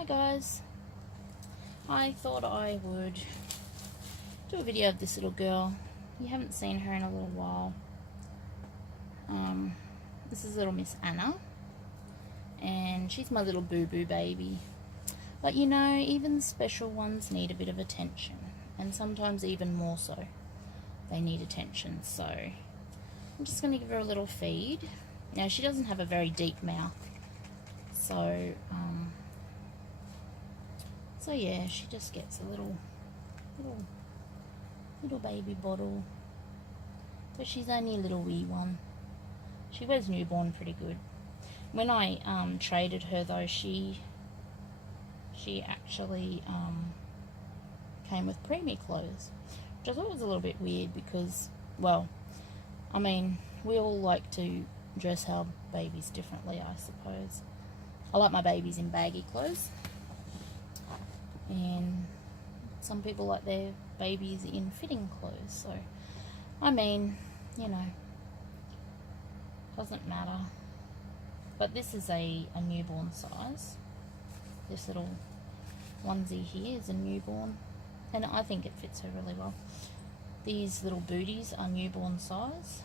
Hi guys, I thought I would do a video of this little girl. You haven't seen her in a little while. This is little Miss Anna, and she's my little boo-boo baby. But you know, even the special ones need a bit of attention, and sometimes even more so. They need attention, so I'm just going to give her a little feed. Now, she doesn't have a very deep mouth, so yeah, she just gets a little baby bottle. But she's only a little wee one. She wears newborn pretty good. When I traded her though, she actually came with preemie clothes, which I thought was a little bit weird because, well, I mean, we all like to dress our babies differently, I suppose. I like my babies in baggy clothes, and some people like their babies in fitting clothes. So, I mean, you know, doesn't matter. But this is a newborn size. This little onesie here is a newborn, and I think it fits her really well. These little booties are newborn size,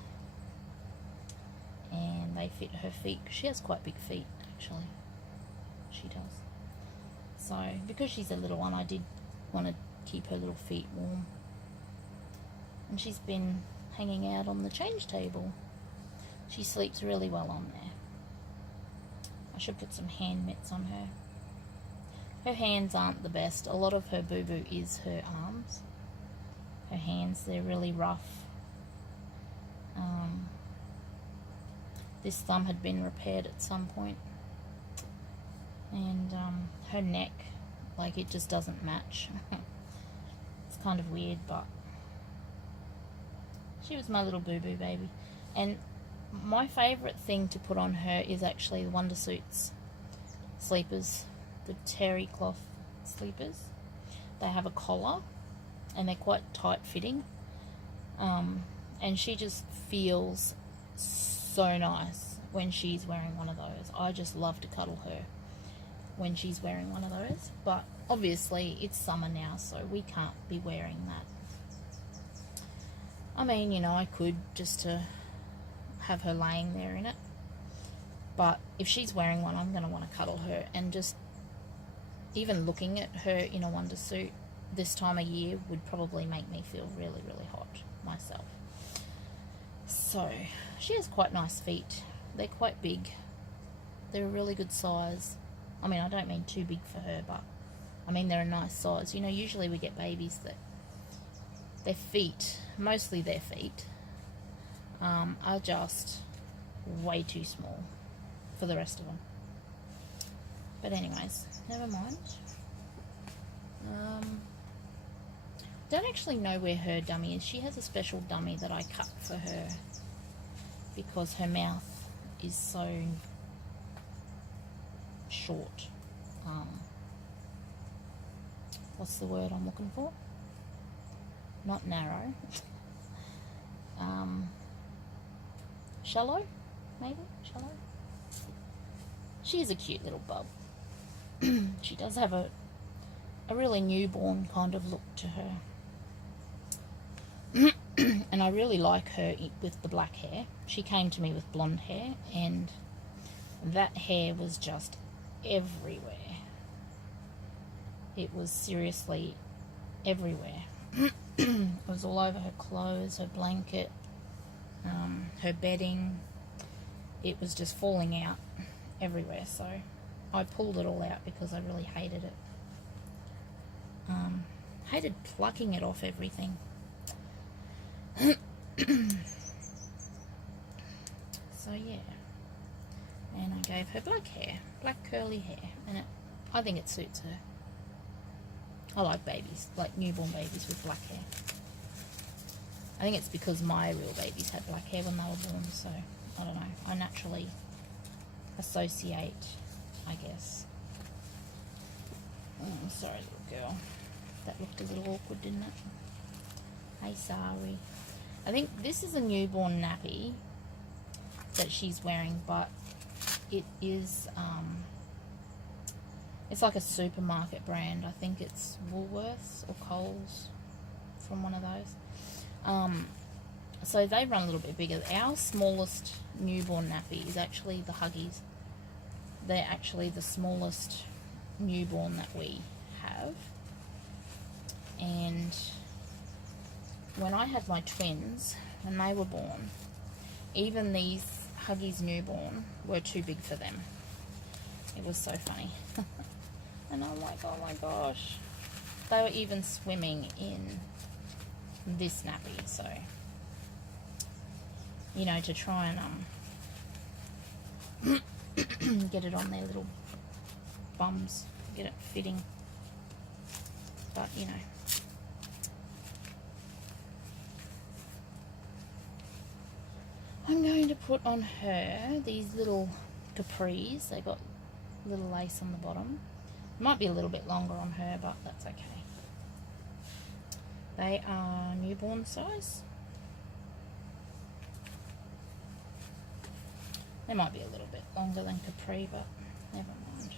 and they fit her feet. She has quite big feet, actually. She does. So, because she's a little one, I did want to keep her little feet warm. And she's been hanging out on the change table. She sleeps really well on there. I should put some hand mitts on her. Her hands aren't the best. A lot of her boo-boo is her arms. Her hands, they're really rough. This thumb had been repaired at some point. And her neck, like, it just doesn't match. It's kind of weird, but she was my little boo-boo baby. And my favourite thing to put on her is actually the Wondersuits sleepers, the terry cloth sleepers. They have a collar and they're quite tight fitting, and she just feels so nice when she's wearing one of those. I just love to cuddle her when she's wearing one of those, but obviously it's summer now, so we can't be wearing that. I mean, you know, I could just to have her laying there in it, but if she's wearing one, I'm going to want to cuddle her, and just even looking at her in a Wondersuit this time of year would probably make me feel really, really hot myself. So she has quite nice feet. They're quite big. They're a really good size. I mean, I don't mean too big for her, but I mean they're a nice size. You know, usually we get babies that their feet, mostly their feet, are just way too small for the rest of them. But anyways, never mind. Don't actually know where her dummy is. She has a special dummy that I cut for her because her mouth is so short. What's the word I'm looking for? Not narrow. Shallow? Maybe? Shallow? She is a cute little bub. She does have a really newborn kind of look to her. And I really like her with the black hair. She came to me with blonde hair, and that hair was just everywhere. It was seriously everywhere. It was all over her clothes, her blanket, her bedding. It was just falling out everywhere, so I pulled it all out because I really hated it. Hated plucking it off everything. So yeah, and I gave her black hair, black curly hair, and I think it suits her. I like babies, like newborn babies with black hair. I think it's because my real babies had black hair when they were born, so I don't know. I naturally associate, I guess. Oh, sorry, little girl. That looked a little awkward, didn't it? Hey, sorry. I think this is a newborn nappy that she's wearing, but it is It's like a supermarket brand. I think it's Woolworths or Coles, from one of those. So they run a little bit bigger. Our smallest newborn nappy is actually the Huggies. They're actually the smallest newborn that we have. And when I had my twins, when they were born, even these Huggies newborn were too big for them. It was so funny. And I'm like, oh my gosh. They were even swimming in this nappy, so, you know, to try and get it on their little bums, get it fitting. But, you know. I'm going to put on her these little capris. They got little lace on the bottom. Might be a little bit longer on her, but that's okay. They are newborn size. They might be a little bit longer than capri, but never mind.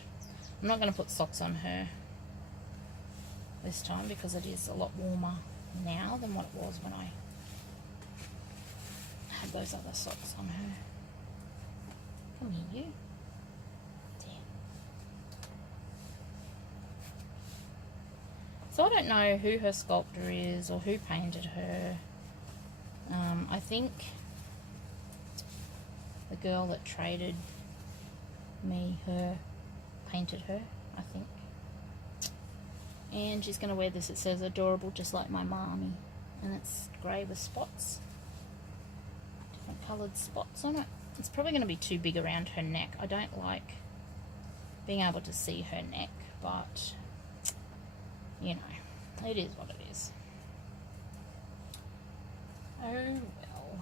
I'm not going to put socks on her this time because it is a lot warmer now than what it was when I had those other socks on her. Come here, you. So I don't know who her sculptor is or who painted her. I think the girl that traded me her painted her, I think. And she's going to wear this. It says adorable just like my mommy. And it's grey with spots. Different coloured spots on it. It's probably going to be too big around her neck. I don't like being able to see her neck, but you know, it is what it is. Oh well.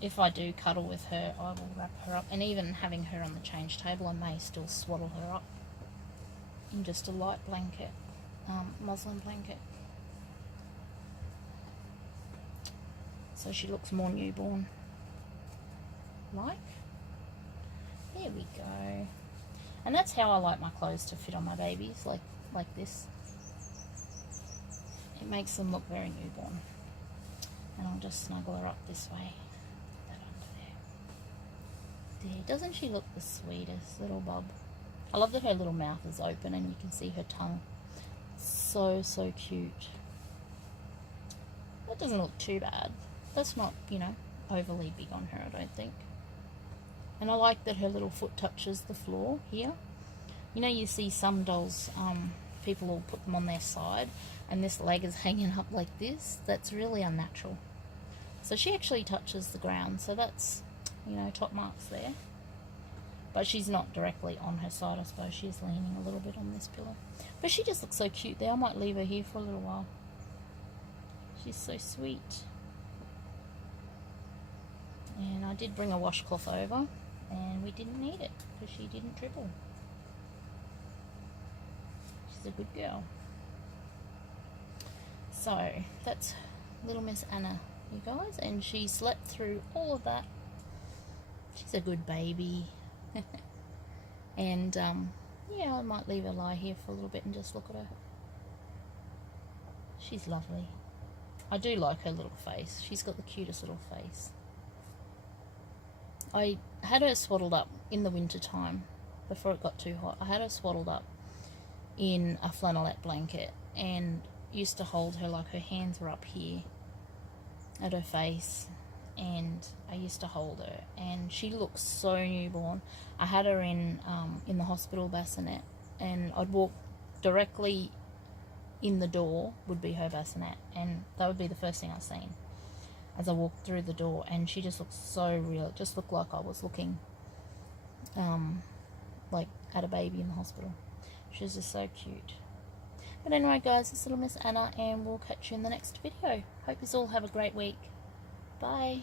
If I do cuddle with her, I will wrap her up. And even having her on the change table, I may still swaddle her up in just a light blanket, muslin blanket. So she looks more newborn like. There we go. And that's how I like my clothes to fit on my babies, like this. It makes them look very newborn. And I'll just snuggle her up this way. That under there. There. Doesn't she look the sweetest little bub? I love that her little mouth is open and you can see her tongue. So, so cute. That doesn't look too bad. That's not, you know, overly big on her, I don't think. And I like that her little foot touches the floor here. You know, you see some dolls, people will put them on their side and this leg is hanging up like this. That's really unnatural. So she actually touches the ground, so that's, you know, top marks there. But she's not directly on her side, I suppose. She's leaning a little bit on this pillow. But she just looks so cute there. I might leave her here for a little while. She's so sweet. And I did bring a washcloth over. And we didn't need it because she didn't dribble. She's a good girl. So that's little Miss Anna, you guys, and she slept through all of that. She's a good baby. And yeah, I might leave her lie here for a little bit and just look at her. She's lovely. I do like her little face. She's got the cutest little face. I had her swaddled up in the winter time before it got too hot. I had her swaddled up in a flannelette blanket and used to hold her like her hands were up here at her face, and I used to hold her and she looked so newborn. I had her in the hospital bassinet, and I'd walk directly in the door would be her bassinet, and that would be the first thing I seen as I walked through the door, and she just looked so real. It just looked like I was looking like at a baby in the hospital. She was just so cute. But anyway guys, it's little Miss Anna, and we'll catch you in the next video. Hope you all have a great week. Bye.